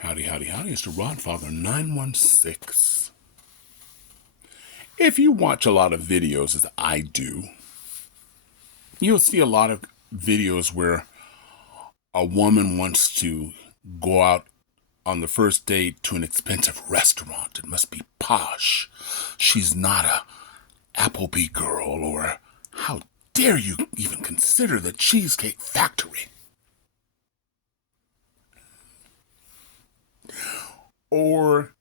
Howdy, howdy, howdy. It's the Rodfather 916. If you watch a lot of videos, as I do, you'll see a lot of videos where a woman wants to go out on the first date to an expensive restaurant. It must be posh. She's not a Applebee girl, or how dare you even consider the Cheesecake Factory? Or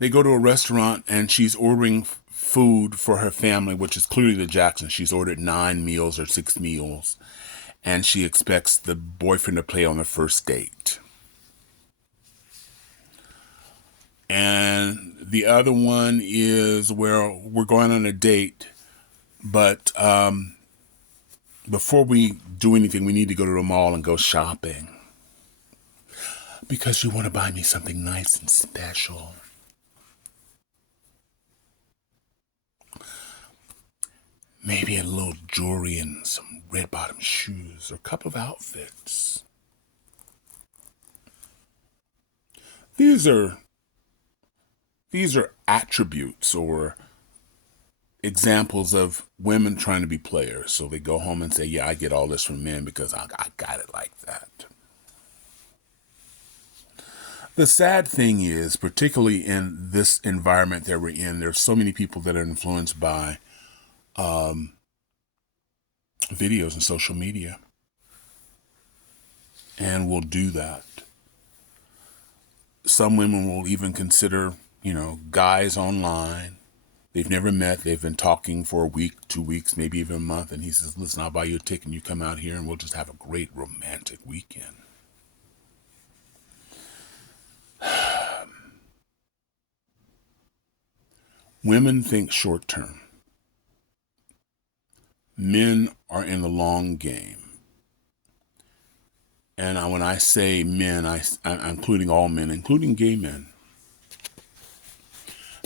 they go to a restaurant and she's ordering food for her family, which is clearly the Jackson. She's ordered 9 meals or 6 meals, and she expects the boyfriend to play on the first date. And the other one is where we're going on a date, but before we do anything, we need to go to the mall and go shopping because you want to buy me something nice and special. Maybe a little jewelry and some red-bottom shoes or a couple of outfits. These are attributes or examples of women trying to be players. So they go home and say, yeah, I get all this from men because I got it like that. The sad thing is, particularly in this environment that we're in, there's so many people that are influenced by videos and social media, and will do that. Some women will even consider, guys online. They've never met. They've been talking for a week, 2 weeks, maybe even a month. And he says, listen, I'll buy you a ticket and you come out here and we'll just have a great romantic weekend. Women think short term. Men are in the long game. And when I say men, I'm including all men, including gay men.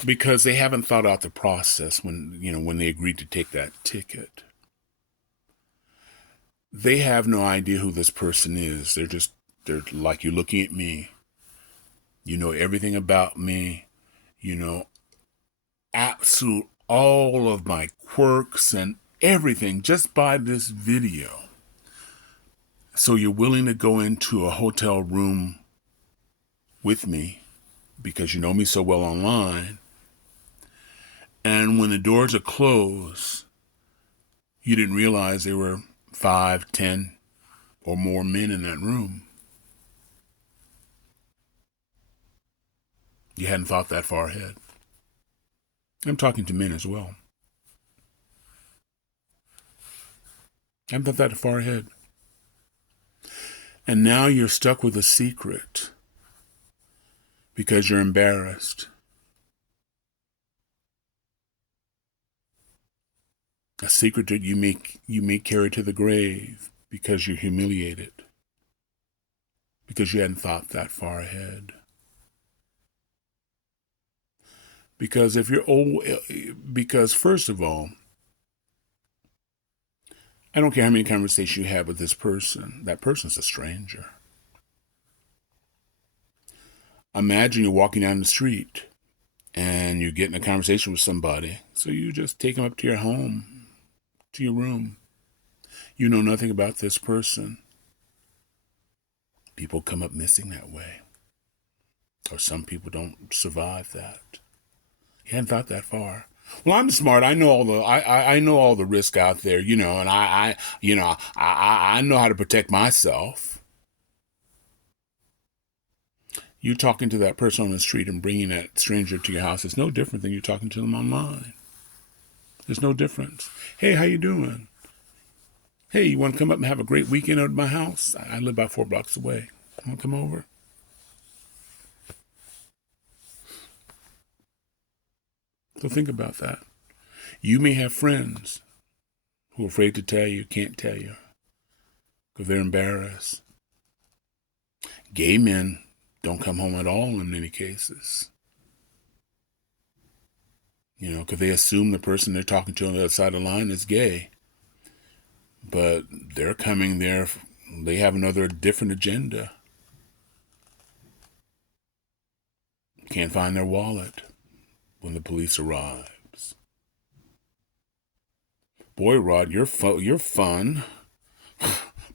Because they haven't thought out the process when they agreed to take that ticket. They have no idea who this person is. They're like, you're looking at me. You know everything about me. You know absolute all of my quirks and everything just by this video. So you're willing to go into a hotel room with me because you know me so well online. And when the doors are closed, you didn't realize there were 5, 10, or more men in that room. You hadn't thought that far ahead. I'm talking to men as well. I haven't thought that far ahead. And now you're stuck with a secret because you're embarrassed. A secret that you may carry to the grave because you're humiliated. Because you hadn't thought that far ahead. Because first of all, I don't care how many conversations you have with this person. That person's a stranger. Imagine you're walking down the street and you're getting a conversation with somebody. So you just take them up to your home, to your room. You know nothing about this person. People come up missing that way. Or some people don't survive that. You hadn't thought that far. Well, I'm smart. I know I know all the risk out there, and I know how to protect myself. You talking to that person on the street and bringing that stranger to your house is no different than you talking to them online. There's no difference. Hey, how you doing? Hey, you want to come up and have a great weekend at my house? I live about 4 blocks away. Want to come over? So think about that. You may have friends who are afraid to tell you, can't tell you, because they're embarrassed. Gay men don't come home at all in many cases. Because they assume the person they're talking to on the other side of the line is gay. But they're coming there They have another different agenda. Can't find their wallet when the police arrives. Boy, Rod, you're fun.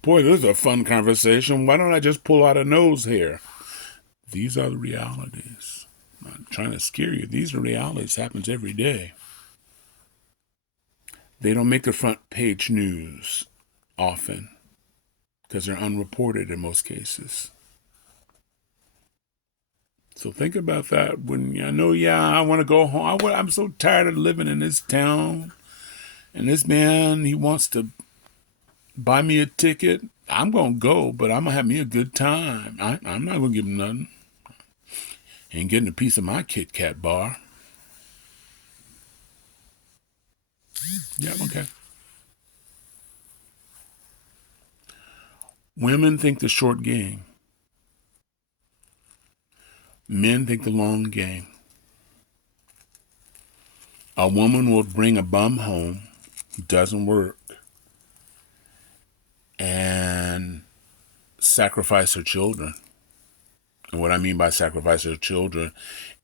Boy, this is a fun conversation. Why don't I just pull out a nose hair? These are the realities. I'm not trying to scare you. These are realities. Happens every day. They don't make the front page news often because they're unreported in most cases. So think about that when I know, I want to go home. I'm so tired of living in this town. And this man, he wants to buy me a ticket. I'm going to go, but I'm going to have me a good time. I'm not going to give him nothing. Ain't getting a piece of my Kit Kat bar. Yeah, okay. Women think the short game. Men think the long game. A woman will bring a bum home who doesn't work and sacrifice her children. And what I mean by sacrifice her children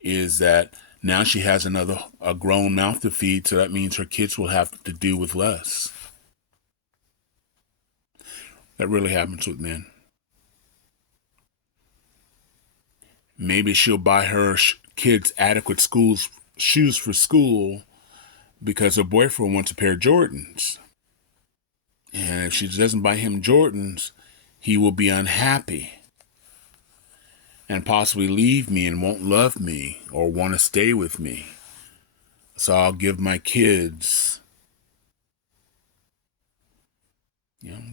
is that now she has a grown mouth to feed, so that means her kids will have to do with less. That really happens with men. Maybe she'll buy her kids adequate shoes for school because her boyfriend wants a pair of Jordans. And if she doesn't buy him Jordans, he will be unhappy and possibly leave me and won't love me or want to stay with me. So I'll give my kids,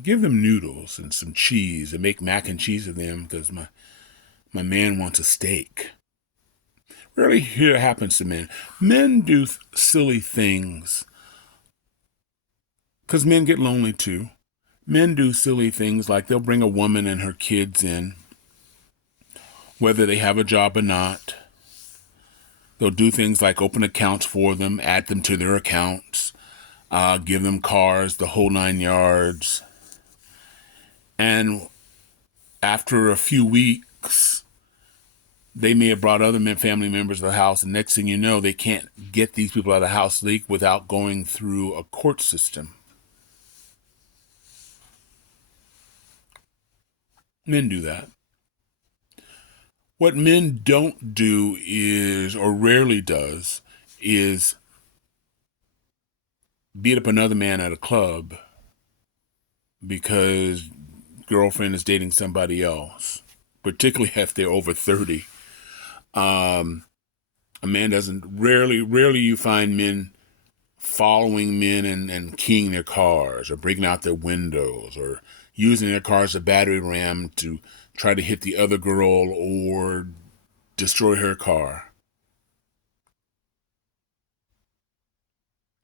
give them noodles and some cheese and make mac and cheese of them because my man wants a steak. Rarely here happens to men. Men do silly things because men get lonely too. Men do silly things like they'll bring a woman and her kids in, whether they have a job or not. They'll do things like open accounts for them, add them to their accounts, give them cars, the whole 9 yards. And after a few weeks, they may have brought other family members to the house, and next thing you know, they can't get these people out of the house without going through a court system. Men do that. What men don't do is, or rarely does, is beat up another man at a club because girlfriend is dating somebody else, particularly if they're over 30. A man doesn't, rarely you find men following men and keying their cars or breaking out their windows or using their car as a battery ram to try to hit the other girl or destroy her car.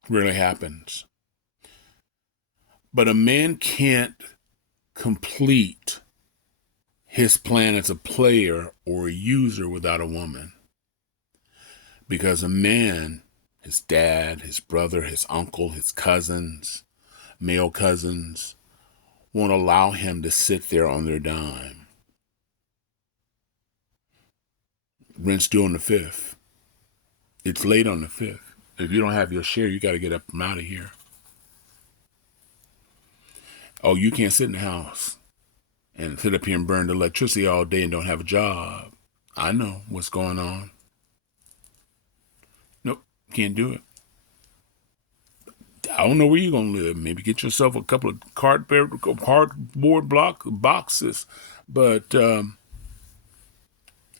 Rarely happens. But a man can't complete his plan as a player or a user without a woman. Because a man, his dad, his brother, his uncle, his cousins, male cousins, won't allow him to sit there on their dime. Rent's due on the 5th. It's late on the 5th. If you don't have your share, you got to get up and out of here. Oh, you can't sit in the house and sit up here and burn the electricity all day and don't have a job. I know what's going on. Nope, can't do it. I don't know where you're going to live. Maybe get yourself a couple of cardboard boxes. But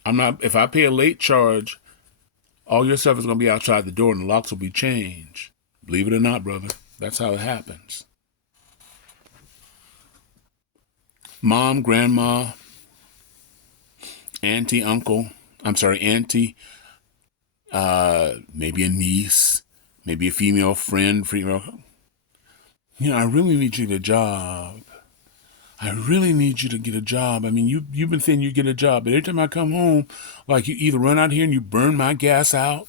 if I pay a late charge, all your stuff is going to be outside the door and the locks will be changed. Believe it or not, brother, that's how it happens. Mom, grandma, auntie, maybe a niece, maybe a female friend, I really need you to get a job. I really need you to get a job. I mean, you've been saying you get a job, but every time I come home, like you either run out here and you burn my gas out,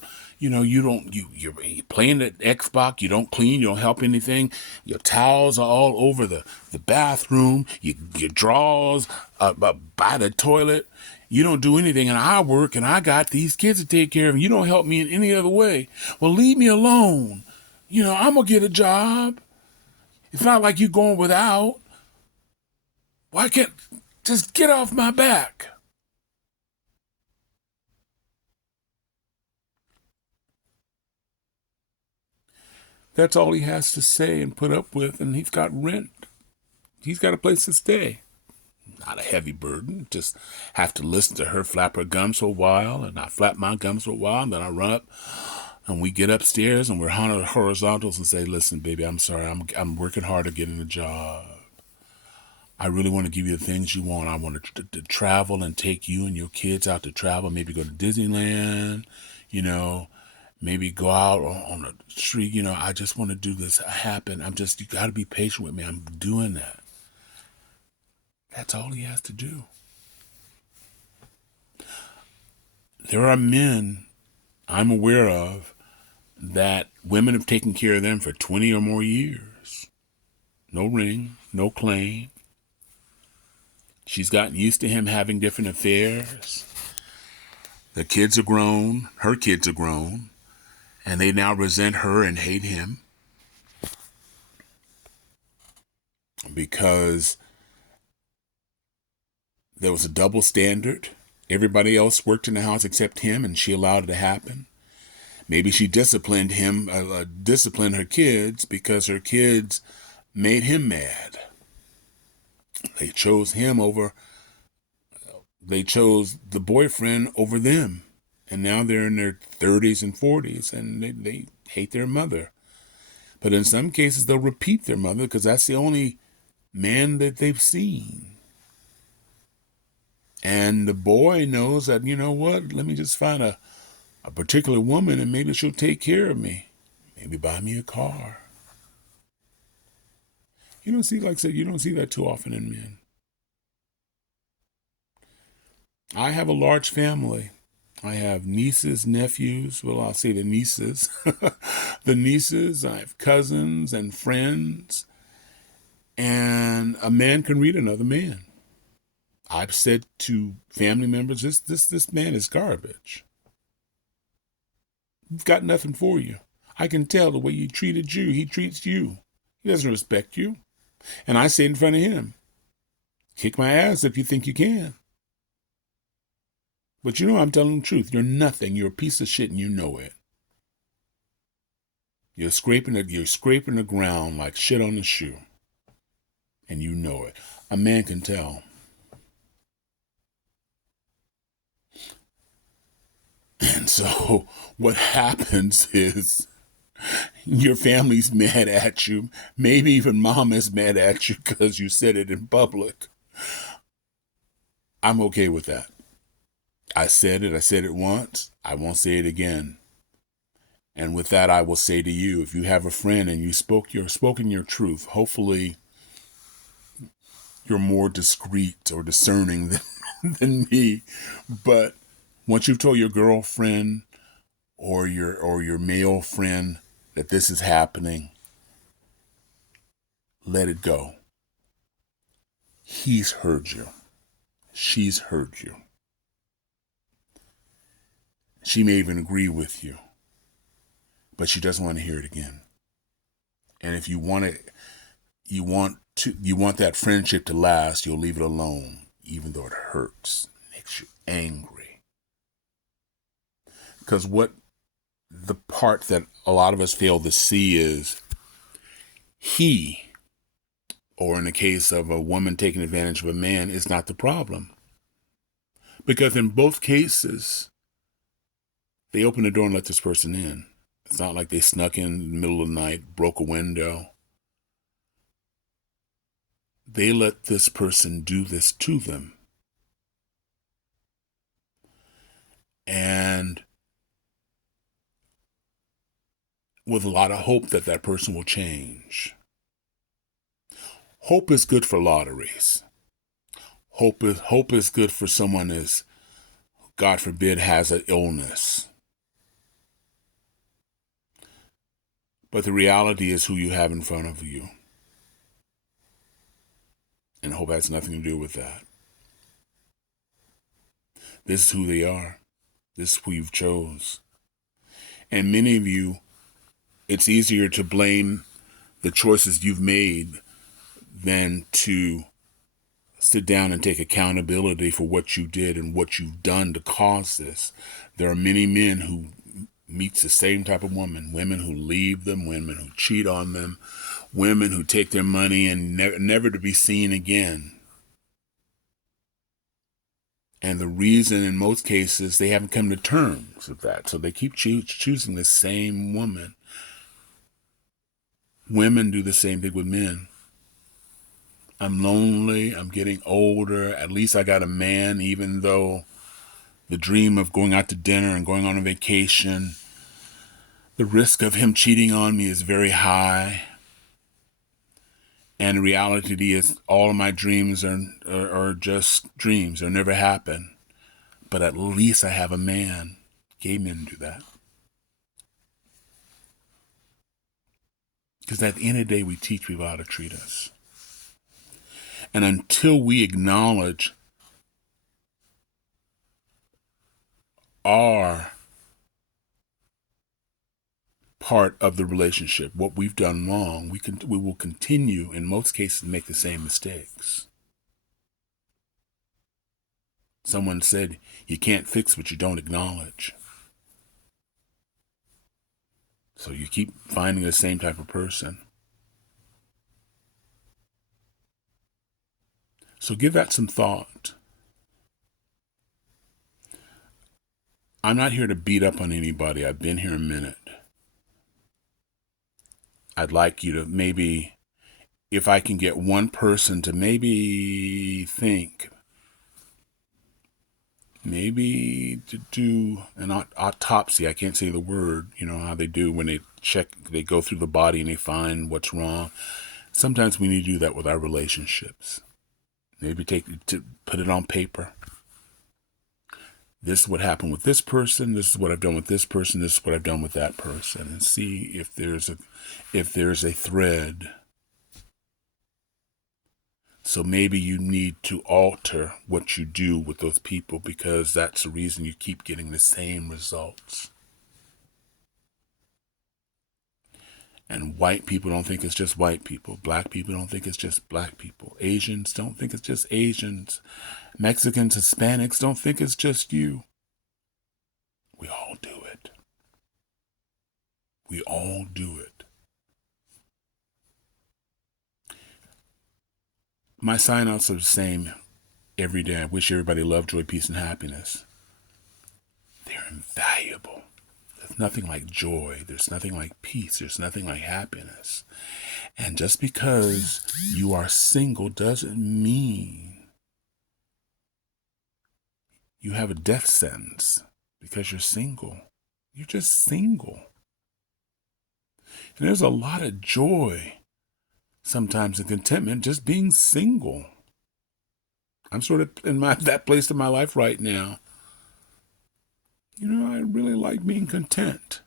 you're playing the Xbox, you don't clean, you don't help anything. Your towels are all over the bathroom, your drawers by the toilet. You don't do anything, and I work, and I got these kids to take care of, and you don't help me in any other way. Well, leave me alone. I'm going to get a job. It's not like you going without. Why can't just get off my back? That's all he has to say and put up with, and he's got rent. He's got a place to stay. Not a heavy burden. Just have to listen to her flap her gums for a while, and I flap my gums for a while, and then I run up, and we get upstairs, and we're horizontals and say, listen, baby, I'm sorry. I'm working hard to get in a job. I really want to give you the things you want. I want to travel and take you and your kids out to travel, maybe go to Disneyland, maybe go out on the street. I just want to do this happen. You got to be patient with me. I'm doing that. That's all he has to do. There are men I'm aware of that women have taken care of them for 20 or more years. No ring, no claim. She's gotten used to him having different affairs. The kids are grown, her kids are grown, and they now resent her and hate him because there was a double standard. Everybody else worked in the house except him, and she allowed it to happen. Maybe she disciplined her kids because her kids made him mad. They chose the boyfriend over them. And now they're in their 30s and 40s, and they hate their mother. But in some cases, they'll repeat their mother because that's the only man that they've seen. And the boy knows that, let me just find a particular woman and maybe she'll take care of me. Maybe buy me a car. You don't see that too often in men. I have a large family. I have nieces, nephews. Well, I'll say the nieces. The nieces, I have cousins and friends. And a man can read another man. I've said to family members, this man is garbage. He's got nothing for you. I can tell the way he treated you, he treats you. He doesn't respect you. And I say it in front of him, kick my ass if you think you can. But I'm telling the truth. You're nothing. You're a piece of shit and you know it. You're scraping the ground like shit on the shoe. And you know it. A man can tell. And so what happens is your family's mad at you. Maybe even mom is mad at you because you said it in public. I'm okay with that. I said it once. I won't say it again. And with that, I will say to you, if you have a friend and you've spoken your truth, hopefully you're more discreet or discerning than me. But once you've told your girlfriend or your male friend that this is happening, let it go. He's heard you. She's heard you. She may even agree with you, but she doesn't want to hear it again. And if you want that friendship to last, you'll leave it alone, even though it hurts, makes you angry. Because the part that a lot of us fail to see is he, or in the case of a woman taking advantage of a man, is not the problem. Because in both cases, they opened the door and let this person in. It's not like they snuck in the middle of the night, broke a window. They let this person do this to them. And with a lot of hope that that person will change. Hope is good for lotteries. Hope is good for someone who, God forbid, has an illness. But the reality is who you have in front of you. And hope has nothing to do with that. This is who they are. This is who you've chose. And many of you, it's easier to blame the choices you've made than to sit down and take accountability for what you did and what you've done to cause this. There are many men who meet the same type of women who leave them, women who cheat on them, women who take their money and never to be seen again. And the reason, in most cases, they haven't come to terms with that. So they keep choosing the same woman. Women do the same thing with men. I'm lonely. I'm getting older. At least I got a man, even though the dream of going out to dinner and going on a vacation, the risk of him cheating on me is very high. And the reality is all of my dreams are just dreams. They'll never happen. But at least I have a man. Gay men do that. Because at the end of the day, we teach people how to treat us. And until we acknowledge our part of the relationship, what we've done wrong, we will continue, in most cases, to make the same mistakes. Someone said, you can't fix what you don't acknowledge. So you keep finding the same type of person. So give that some thought. I'm not here to beat up on anybody. I've been here a minute. I'd like you to maybe, if I can get one person to maybe think, maybe to do an autopsy. I can't say the word, you know how they do when they go through the body and they find what's wrong. Sometimes we need to do that with our relationships. Maybe put it on paper. This is what happened with this person. This is what I've done with this person. This is what I've done with that person, and see if there's a thread. So maybe you need to alter what you do with those people, because that's the reason you keep getting the same results. And white people don't think it's just white people. Black people don't think it's just black people. Asians don't think it's just Asians. Mexicans, Hispanics don't think it's just you. We all do it. We all do it. My sign-outs are the same every day. I wish everybody love, joy, peace, and happiness. They're invaluable. There's nothing like joy. There's nothing like peace. There's nothing like happiness. And just because you are single doesn't mean you have a death sentence because you're single. You're just single. And there's a lot of joy sometimes and contentment just being single. I'm sort of in that place in my life right now. You know, I really like being content.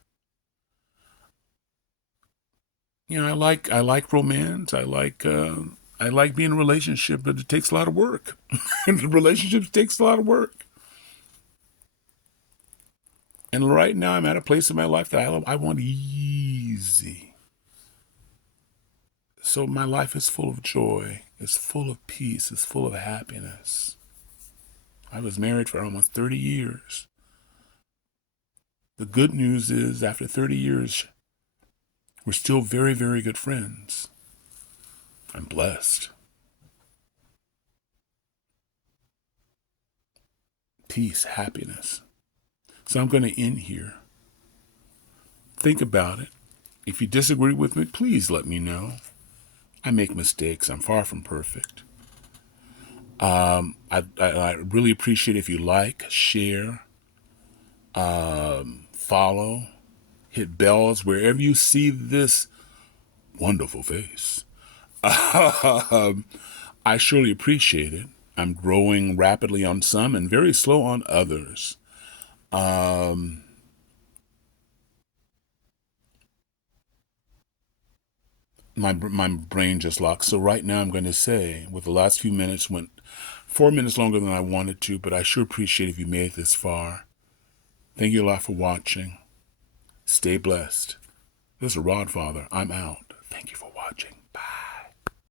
You know, I like romance. I like being in a relationship, but it takes a lot of work. Relationships takes a lot of work. And right now I'm at a place in my life that I want easy. So my life is full of joy. It's full of peace. It's full of happiness. I was married for almost 30 years. The good news is, after 30 years, we're still very, very good friends. I'm blessed. Peace, happiness. So I'm going to end here. Think about it. If you disagree with me, please let me know. I make mistakes. I'm far from perfect. I really appreciate if you like, share, follow, hit bells wherever you see this wonderful face. I surely appreciate it. I'm growing rapidly on some and very slow on others. my brain just locked. So right now I'm going to say, with the last few minutes, went 4 minutes longer than I wanted to, but I sure appreciate if you made it this far. Thank you a lot for watching. Stay blessed. This is Rod Father. I'm out. Thank you for watching.